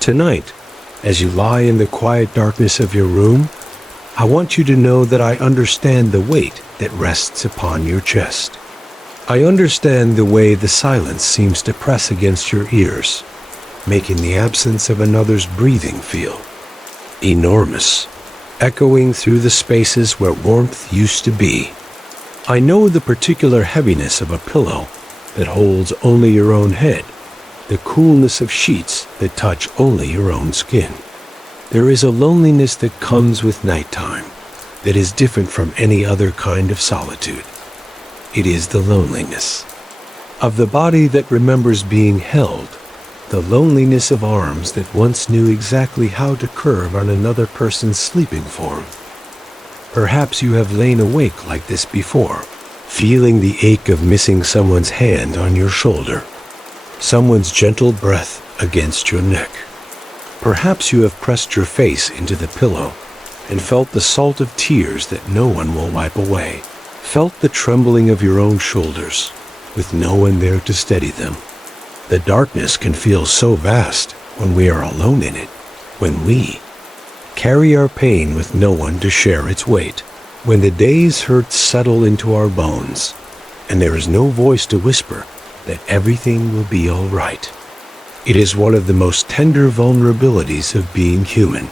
Tonight, as you lie in the quiet darkness of your room, I want you to know that I understand the weight that rests upon your chest. I understand the way the silence seems to press against your ears, making the absence of another's breathing feel enormous, echoing through the spaces where warmth used to be. I know the particular heaviness of a pillow that holds only your own head, the coolness of sheets that touch only your own skin. There is a loneliness that comes with nighttime that is different from any other kind of solitude. It is the loneliness of the body that remembers being held, the loneliness of arms that once knew exactly how to curve on another person's sleeping form. Perhaps you have lain awake like this before, feeling the ache of missing someone's hand on your shoulder, someone's gentle breath against your neck. Perhaps you have pressed your face into the pillow and felt the salt of tears that no one will wipe away, felt the trembling of your own shoulders with no one there to steady them. The darkness can feel so vast when we are alone in it, when we carry our pain with no one to share its weight, when the day's hurts settle into our bones, and there is no voice to whisper that everything will be all right. It is one of the most tender vulnerabilities of being human,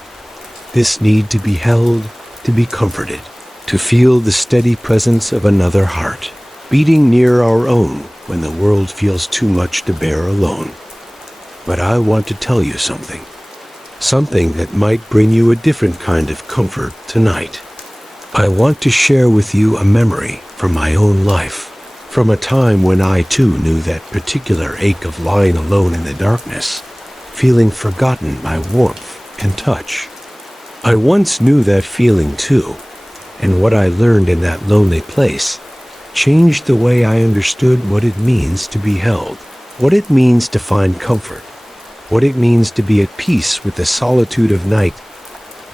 this need to be held, to be comforted, to feel the steady presence of another heart, beating near our own when the world feels too much to bear alone. But I want to tell you something that might bring you a different kind of comfort tonight. I want to share with you a memory from my own life, from a time when I too knew that particular ache of lying alone in the darkness, feeling forgotten by warmth and touch. I once knew that feeling too, and what I learned in that lonely place changed the way I understood what it means to be held, what it means to find comfort, what it means to be at peace with the solitude of night.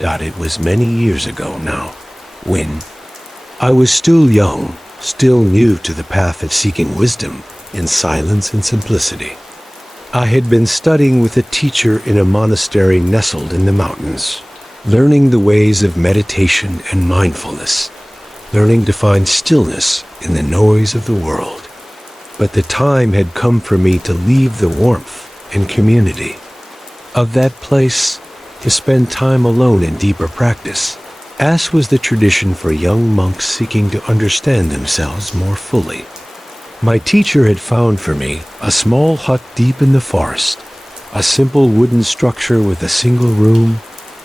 It was many years ago now, when I was still young, still new to the path of seeking wisdom in silence and simplicity. I had been studying with a teacher in a monastery nestled in the mountains, learning the ways of meditation and mindfulness, learning to find stillness in the noise of the world. But the time had come for me to leave the warmth and community of that place to spend time alone in deeper practice, as was the tradition for young monks seeking to understand themselves more fully. My teacher had found for me a small hut deep in the forest, a simple wooden structure with a single room,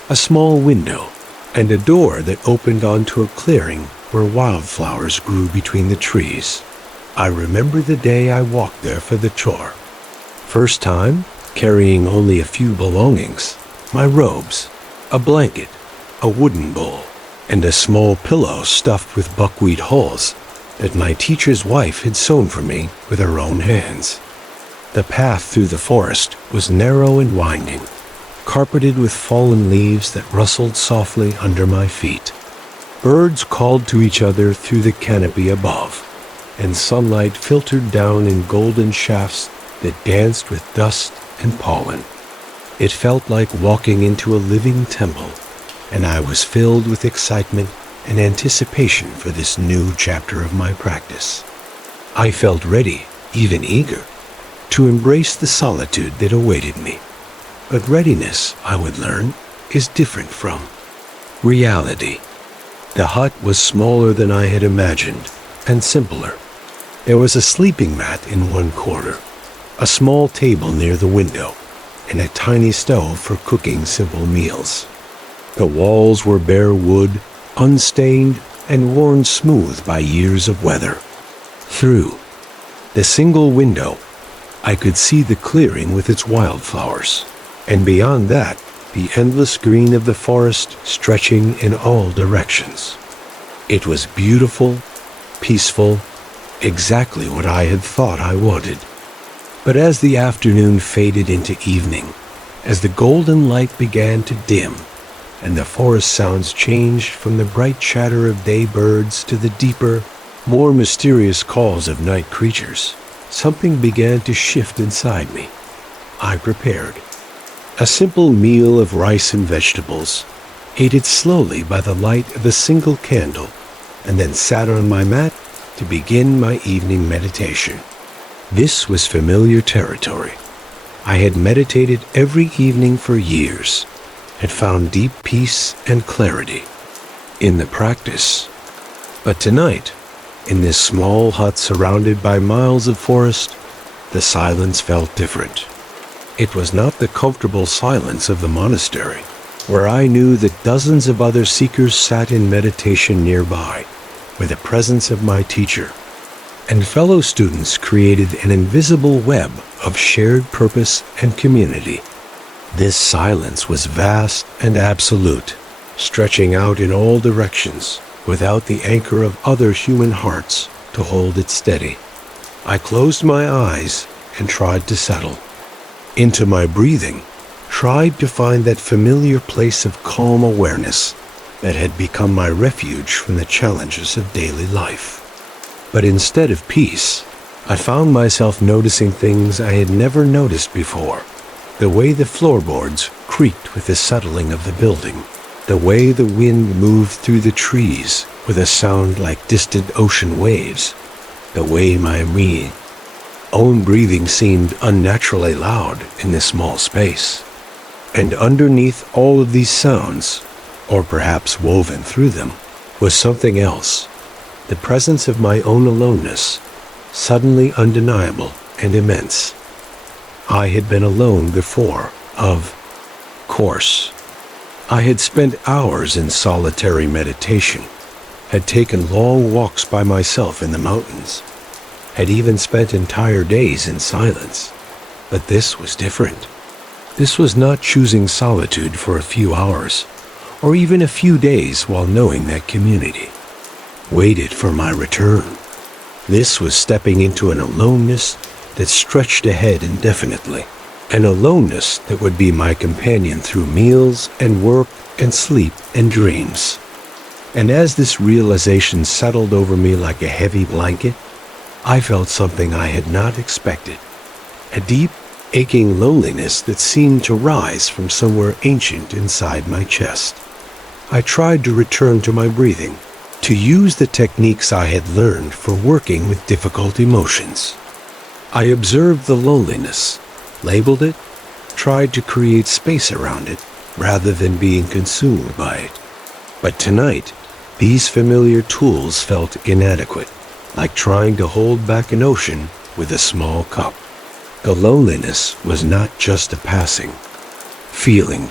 a small window, and a door that opened onto a clearing where wildflowers grew between the trees. I remember the day I walked there for the chore. First time, carrying only a few belongings, my robes, a blanket, a wooden bowl, and a small pillow stuffed with buckwheat hulls that my teacher's wife had sewn for me with her own hands. The path through the forest was narrow and winding, carpeted with fallen leaves that rustled softly under my feet. Birds called to each other through the canopy above, and sunlight filtered down in golden shafts that danced with dust and pollen. It felt like walking into a living temple, and I was filled with excitement and anticipation for this new chapter of my practice. I felt ready, even eager, to embrace the solitude that awaited me. But readiness, I would learn, is different from reality. The hut was smaller than I had imagined, and simpler. There was a sleeping mat in one corner, a small table near the window, and a tiny stove for cooking simple meals. The walls were bare wood, unstained and worn smooth by years of weather. Through the single window, I could see the clearing with its wildflowers, and beyond that, the endless green of the forest stretching in all directions. It was beautiful, peaceful, exactly what I had thought I wanted. But as the afternoon faded into evening, as the golden light began to dim, and the forest sounds changed from the bright chatter of day birds to the deeper, more mysterious calls of night creatures, something began to shift inside me. I prepared. A simple meal of rice and vegetables, ate it slowly by the light of a single candle, and then sat on my mat to begin my evening meditation. This was familiar territory. I had meditated every evening for years, had found deep peace and clarity in the practice. But tonight, in this small hut surrounded by miles of forest, the silence felt different. It was not the comfortable silence of the monastery, where I knew that dozens of other seekers sat in meditation nearby, with the presence of my teacher, and fellow students created an invisible web of shared purpose and community. This silence was vast and absolute, stretching out in all directions, without the anchor of other human hearts to hold it steady. I closed my eyes and tried to settle into my breathing, tried to find that familiar place of calm awareness that had become my refuge from the challenges of daily life. But instead of peace, I found myself noticing things I had never noticed before. The way the floorboards creaked with the settling of the building, the way the wind moved through the trees with a sound like distant ocean waves, the way my own breathing seemed unnaturally loud in this small space. And underneath all of these sounds, or perhaps woven through them, was something else, the presence of my own aloneness, suddenly undeniable and immense. I had been alone before, of course. I had spent hours in solitary meditation, had taken long walks by myself in the mountains, had even spent entire days in silence. But this was different. This was not choosing solitude for a few hours, or even a few days while knowing that community waited for my return. This was stepping into an aloneness that stretched ahead indefinitely, an aloneness that would be my companion through meals and work and sleep and dreams. And as this realization settled over me like a heavy blanket, I felt something I had not expected, a deep, aching loneliness that seemed to rise from somewhere ancient inside my chest. I tried to return to my breathing, to use the techniques I had learned for working with difficult emotions. I observed the loneliness, labeled it, tried to create space around it rather than being consumed by it. But tonight, these familiar tools felt inadequate, like trying to hold back an ocean with a small cup. The loneliness was not just a passing feeling.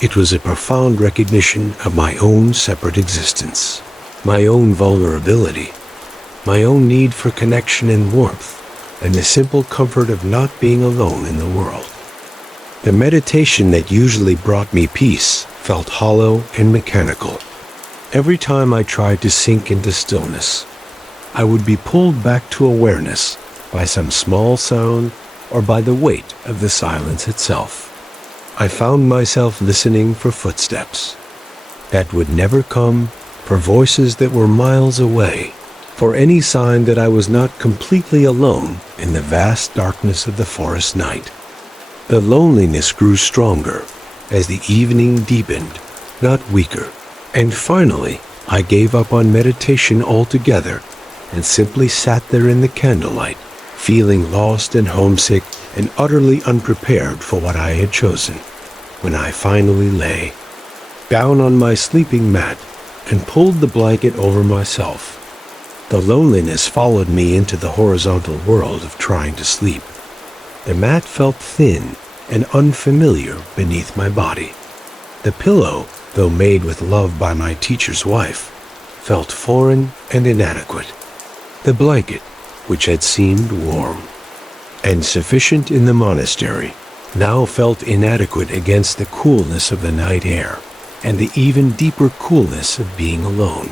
It was a profound recognition of my own separate existence, my own vulnerability, my own need for connection and warmth, and the simple comfort of not being alone in the world. The meditation that usually brought me peace felt hollow and mechanical. Every time I tried to sink into stillness, I would be pulled back to awareness by some small sound or by the weight of the silence itself. I found myself listening for footsteps that would never come, for voices that were miles away, for any sign that I was not completely alone in the vast darkness of the forest night. The loneliness grew stronger as the evening deepened, not weaker, and finally I gave up on meditation altogether and simply sat there in the candlelight, feeling lost and homesick and utterly unprepared for what I had chosen. When I finally lay down on my sleeping mat and pulled the blanket over myself, the loneliness followed me into the horizontal world of trying to sleep. The mat felt thin and unfamiliar beneath my body. The pillow, though made with love by my teacher's wife, felt foreign and inadequate. The blanket, which had seemed warm and sufficient in the monastery, now felt inadequate against the coolness of the night air and the even deeper coolness of being alone.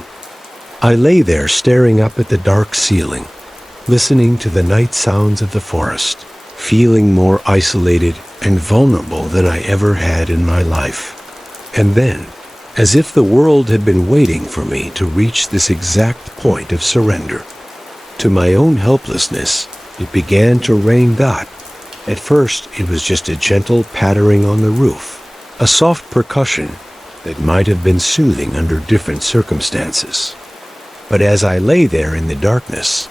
I lay there staring up at the dark ceiling, listening to the night sounds of the forest, feeling more isolated and vulnerable than I ever had in my life. And then, as if the world had been waiting for me to reach this exact point of surrender to my own helplessness, it began to rain At first, it was just a gentle pattering on the roof, a soft percussion that might have been soothing under different circumstances. But as I lay there in the darkness,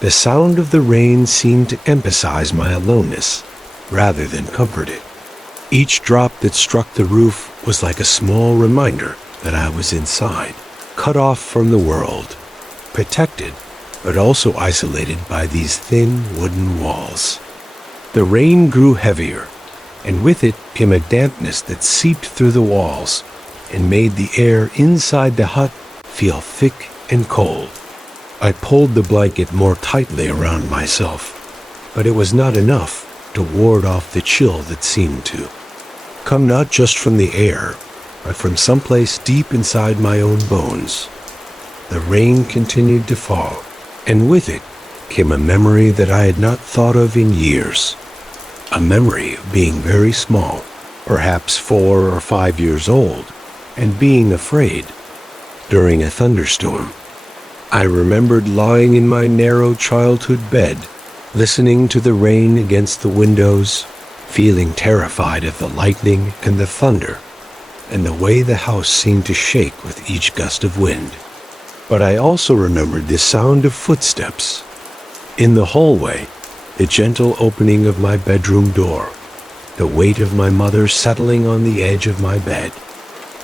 the sound of the rain seemed to emphasize my aloneness rather than comfort it. Each drop that struck the roof was like a small reminder that I was inside, cut off from the world, protected, but also isolated by these thin wooden walls. The rain grew heavier, and with it came a dampness that seeped through the walls and made the air inside the hut feel thick and cold. I pulled the blanket more tightly around myself, but it was not enough to ward off the chill that seemed to come not just from the air, but from someplace deep inside my own bones. The rain continued to fall, and with it came a memory that I had not thought of in years. A memory of being very small, perhaps 4 or 5 years old, and being afraid during a thunderstorm. I remembered lying in my narrow childhood bed, listening to the rain against the windows, feeling terrified of the lightning and the thunder, and the way the house seemed to shake with each gust of wind. But I also remembered the sound of footsteps in the hallway, the gentle opening of my bedroom door, the weight of my mother settling on the edge of my bed.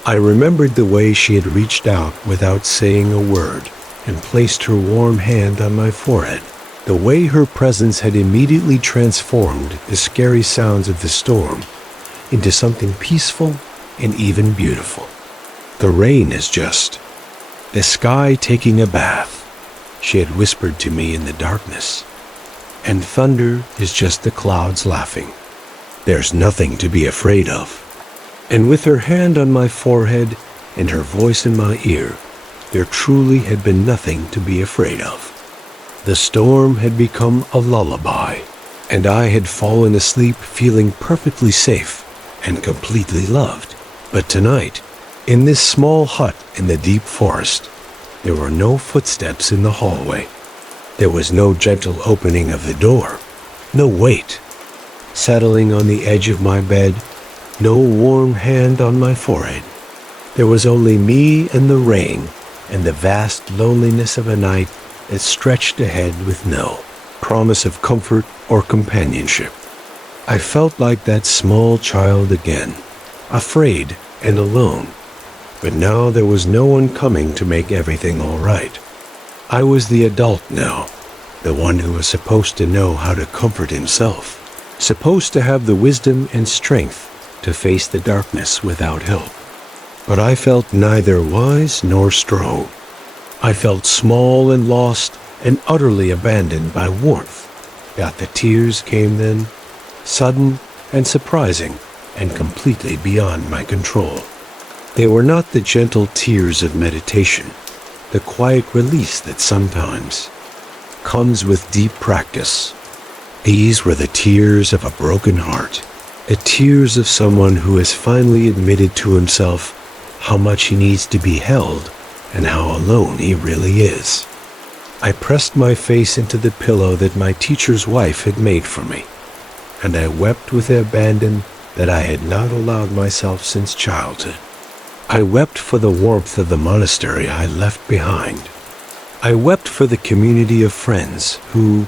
I remembered the way she had reached out without saying a word and placed her warm hand on my forehead, the way her presence had immediately transformed the scary sounds of the storm into something peaceful and even beautiful. The rain is just the sky taking a bath, she had whispered to me in the darkness, and thunder is just the clouds laughing. There's nothing to be afraid of. And with her hand on my forehead and her voice in my ear, there truly had been nothing to be afraid of. The storm had become a lullaby, and I had fallen asleep feeling perfectly safe and completely loved. But tonight, in this small hut in the deep forest, there were no footsteps in the hallway. There was no gentle opening of the door, no weight settling on the edge of my bed, no warm hand on my forehead. There was only me and the rain and the vast loneliness of a night that stretched ahead with no promise of comfort or companionship. I felt like that small child again, afraid and alone, but now there was no one coming to make everything all right. I was the adult now, the one who was supposed to know how to comfort himself, supposed to have the wisdom and strength to face the darkness without help. But I felt neither wise nor strong. I felt small and lost and utterly abandoned by warmth. Yet the tears came then, sudden and surprising and completely beyond my control. They were not the gentle tears of meditation, the quiet release that sometimes comes with deep practice. These were the tears of a broken heart, the tears of someone who has finally admitted to himself how much he needs to be held and how alone he really is. I pressed my face into the pillow that my teacher's wife had made for me, and I wept with abandon that I had not allowed myself since childhood. I wept for the warmth of the monastery I left behind. I wept for the community of friends who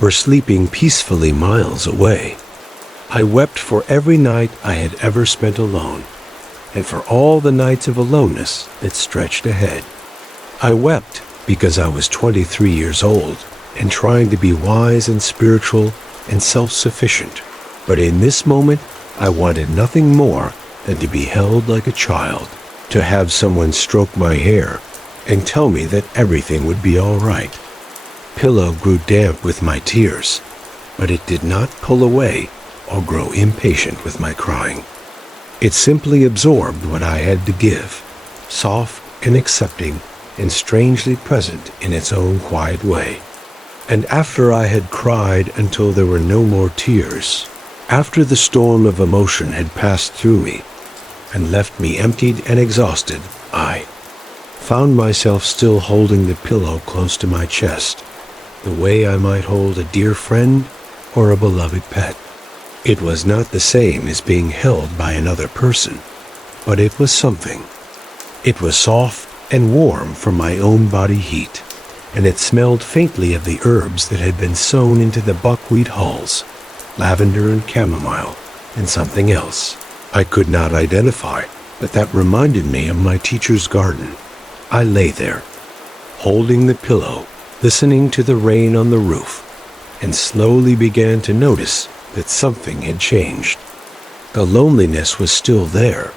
were sleeping peacefully miles away. I wept for every night I had ever spent alone, and for all the nights of aloneness that stretched ahead. I wept because I was 23 years old and trying to be wise and spiritual and self-sufficient. But in this moment, I wanted nothing more than to be held like a child, to have someone stroke my hair and tell me that everything would be all right. Pillow grew damp with my tears, but it did not pull away or grow impatient with my crying. It simply absorbed what I had to give, soft and accepting and strangely present in its own quiet way. And after I had cried until there were no more tears, after the storm of emotion had passed through me and left me emptied and exhausted, I found myself still holding the pillow close to my chest, the way I might hold a dear friend or a beloved pet. It was not the same as being held by another person, but it was something. It was soft and warm from my own body heat, and it smelled faintly of the herbs that had been sown into the buckwheat hulls, lavender and chamomile, and something else I could not identify, but that reminded me of my teacher's garden. I lay there, holding the pillow, listening to the rain on the roof, and slowly began to notice that something had changed. The loneliness was still there,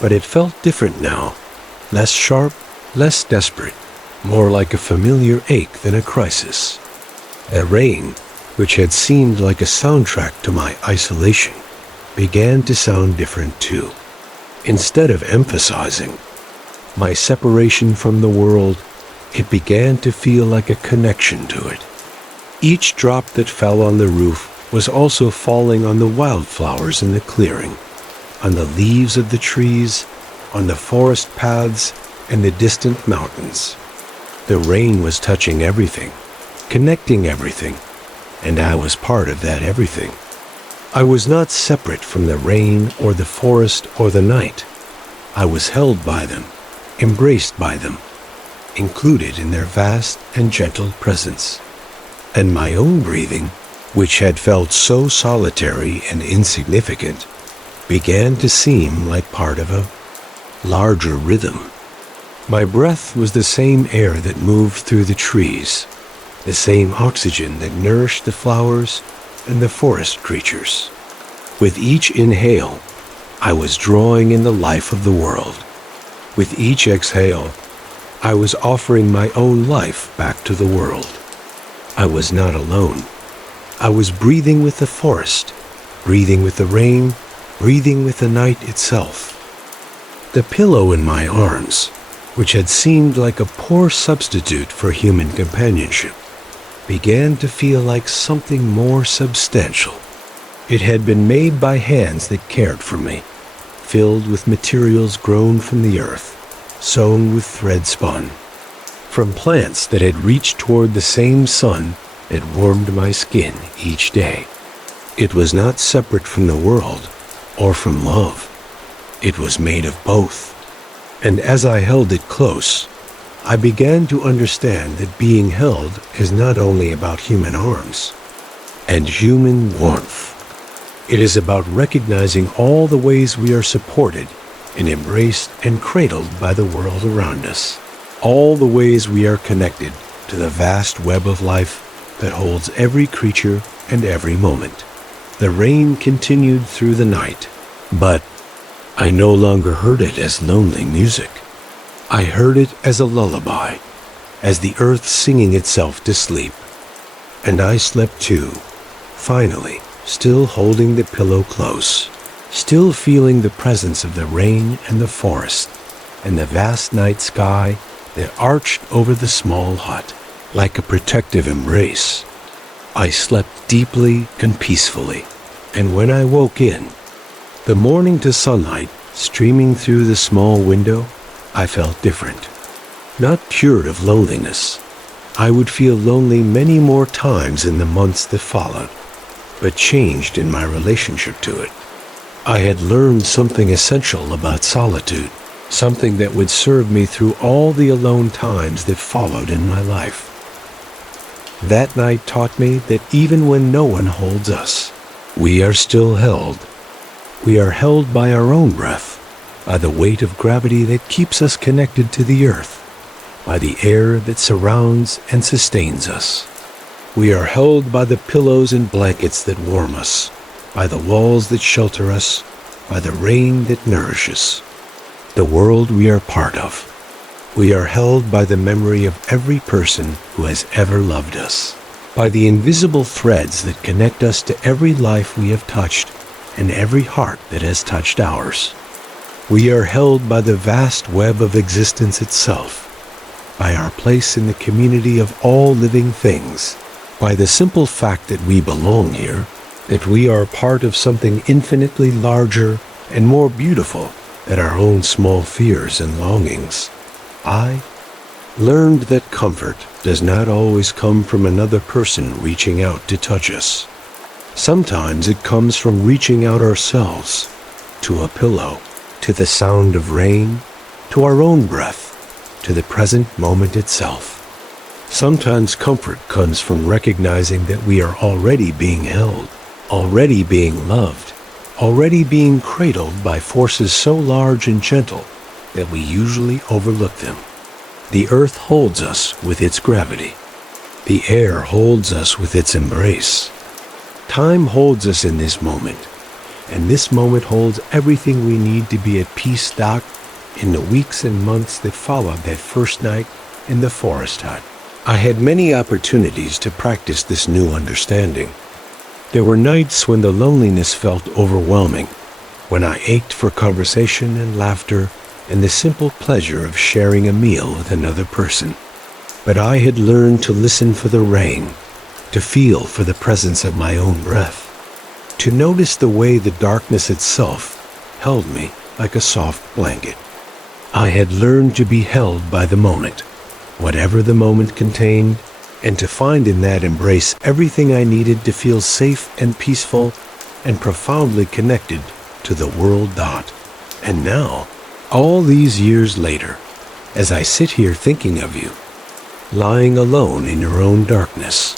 but it felt different now, less sharp, less desperate, more like a familiar ache than a crisis. The rain, which had seemed like a soundtrack to my isolation, began to sound different too. Instead of emphasizing my separation from the world, it began to feel like a connection to it. Each drop that fell on the roof was also falling on the wildflowers in the clearing, on the leaves of the trees, on the forest paths, and the distant mountains. The rain was touching everything, connecting everything, and I was part of that everything. I was not separate from the rain or the forest or the night. I was held by them, embraced by them, included in their vast and gentle presence. And my own breathing, which had felt so solitary and insignificant, began to seem like part of a larger rhythm. My breath was the same air that moved through the trees, the same oxygen that nourished the flowers and the forest creatures. With each inhale, I was drawing in the life of the world. With each exhale, I was offering my own life back to the world. I was not alone. I was breathing with the forest, breathing with the rain, breathing with the night itself. The pillow in my arms, which had seemed like a poor substitute for human companionship, began to feel like something more substantial. It had been made by hands that cared for me, filled with materials grown from the earth, sewn with thread spun, from plants that had reached toward the same sun that warmed my skin each day. It was not separate from the world or from love. It was made of both. And as I held it close, I began to understand that being held is not only about human arms and human warmth. It is about recognizing all the ways we are supported and embraced and cradled by the world around us, all the ways we are connected to the vast web of life that holds every creature and every moment. The rain continued through the night, but I no longer heard it as lonely music. I heard it as a lullaby, as the earth singing itself to sleep. And I slept too, finally, still holding the pillow close, still feeling the presence of the rain and the forest, and the vast night sky that arched over the small hut, like a protective embrace. I slept deeply and peacefully, and when I woke in, the morning to sunlight streaming through the small window, I felt different. Not cured of loneliness. I would feel lonely many more times in the months that followed, but changed in my relationship to it. I had learned something essential about solitude, something that would serve me through all the alone times that followed in my life. That night taught me that even when no one holds us, we are still held. We are held by our own breath, by the weight of gravity that keeps us connected to the earth, by the air that surrounds and sustains us. We are held by the pillows and blankets that warm us, by the walls that shelter us, by the rain that nourishes the world we are part of. We are held by the memory of every person who has ever loved us, by the invisible threads that connect us to every life we have touched and every heart that has touched ours. We are held by the vast web of existence itself, by our place in the community of all living things, by the simple fact that we belong here, that we are part of something infinitely larger and more beautiful than our own small fears and longings. I learned that comfort does not always come from another person reaching out to touch us. Sometimes it comes from reaching out ourselves to a pillow, to the sound of rain, to our own breath, to the present moment itself. Sometimes comfort comes from recognizing that we are already being held, already being loved, already being cradled by forces so large and gentle that we usually overlook them. The earth holds us with its gravity. The air holds us with its embrace. Time holds us in this moment, and this moment holds everything we need to be at peace, Doc, in the weeks and months that followed that first night in the forest hut. I had many opportunities to practice this new understanding. There were nights when the loneliness felt overwhelming, when I ached for conversation and laughter and the simple pleasure of sharing a meal with another person. But I had learned to listen for the rain, to feel for the presence of my own breath, to notice the way the darkness itself held me like a soft blanket. I had learned to be held by the moment, whatever the moment contained, and to find in that embrace everything I needed to feel safe and peaceful and profoundly connected to the world. And now, all these years later, as I sit here thinking of you, lying alone in your own darkness,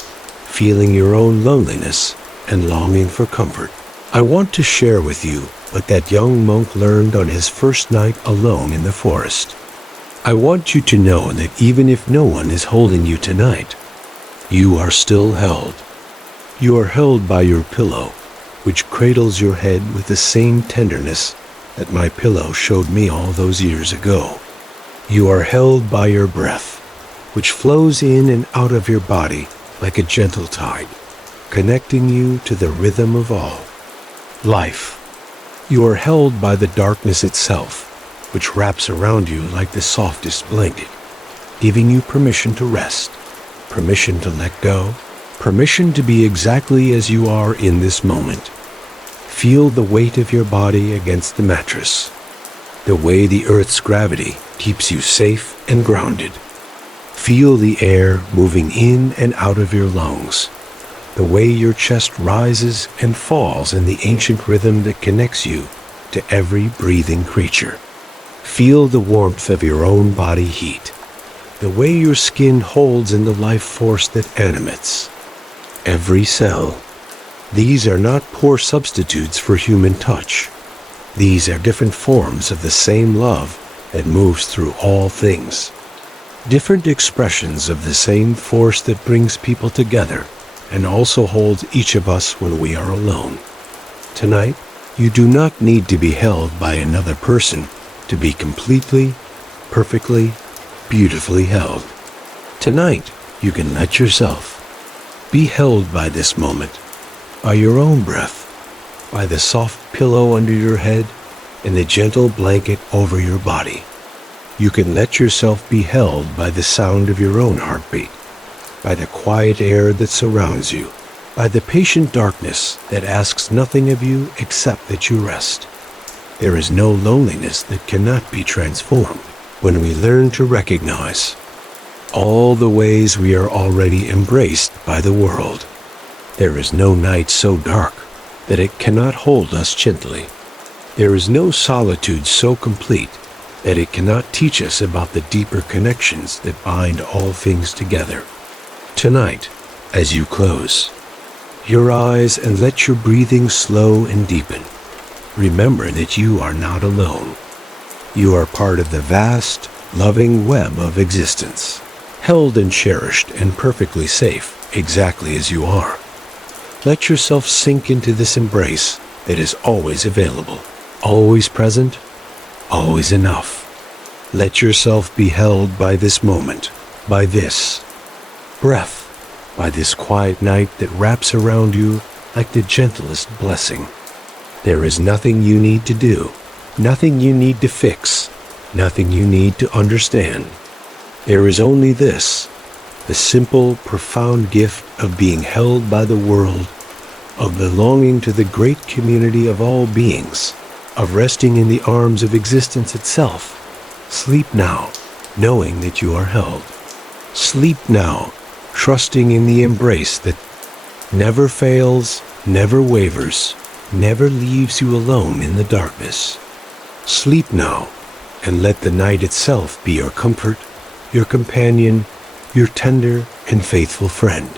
feeling your own loneliness and longing for comfort, I want to share with you what that young monk learned on his first night alone in the forest. I want you to know that even if no one is holding you tonight, you are still held. You are held by your pillow, which cradles your head with the same tenderness that my pillow showed me all those years ago. You are held by your breath, which flows in and out of your body like a gentle tide, connecting you to the rhythm of all. Life. You are held by the darkness itself, which wraps around you like the softest blanket, giving you permission to rest, permission to let go, permission to be exactly as you are in this moment. Feel the weight of your body against the mattress, the way the earth's gravity keeps you safe and grounded. Feel the air moving in and out of your lungs, the way your chest rises and falls in the ancient rhythm that connects you to every breathing creature. Feel the warmth of your own body heat, the way your skin holds in the life force that animates every cell. These are not poor substitutes for human touch. These are different forms of the same love that moves through all things. Different expressions of the same force that brings people together and also holds each of us when we are alone. Tonight, you do not need to be held by another person to be completely, perfectly, beautifully held. Tonight, you can let yourself be held by this moment, by your own breath, by the soft pillow under your head and the gentle blanket over your body. You can let yourself be held by the sound of your own heartbeat, by the quiet air that surrounds you, by the patient darkness that asks nothing of you except that you rest. There is no loneliness that cannot be transformed when we learn to recognize all the ways we are already embraced by the world. There is no night so dark that it cannot hold us gently. There is no solitude so complete that it cannot teach us about the deeper connections that bind all things together. Tonight, as you close your eyes and let your breathing slow and deepen, remember that you are not alone. You are part of the vast, loving web of existence, held and cherished and perfectly safe exactly as you are. Let yourself sink into this embrace that is always available, always present, always enough. Let yourself be held by this moment, by this breath, by this quiet night that wraps around you like the gentlest blessing. There is nothing you need to do, nothing you need to fix, nothing you need to understand. There is only this, the simple, profound gift of being held by the world, of belonging to the great community of all beings, of resting in the arms of existence itself. Sleep now, knowing that you are held. Sleep now, trusting in the embrace that never fails, never wavers, never leaves you alone in the darkness. Sleep now, and let the night itself be your comfort, your companion, your tender and faithful friend.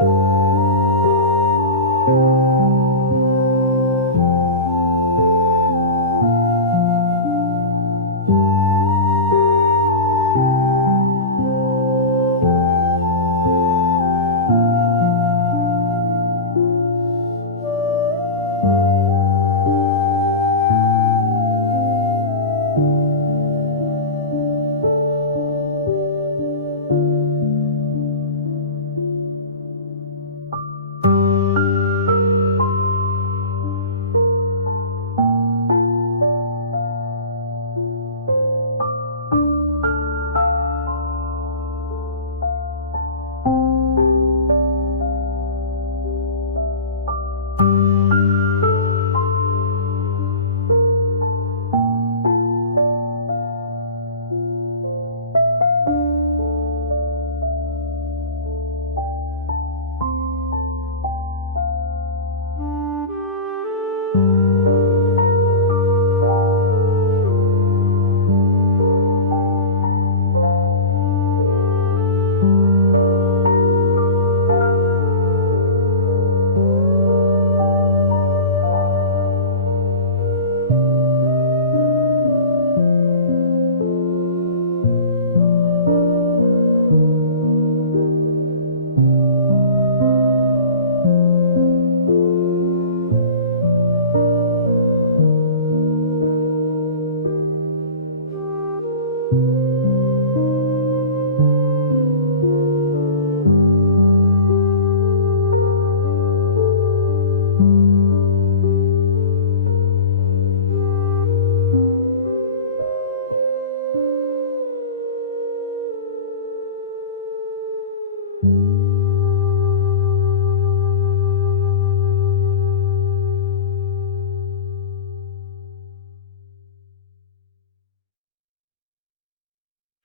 you.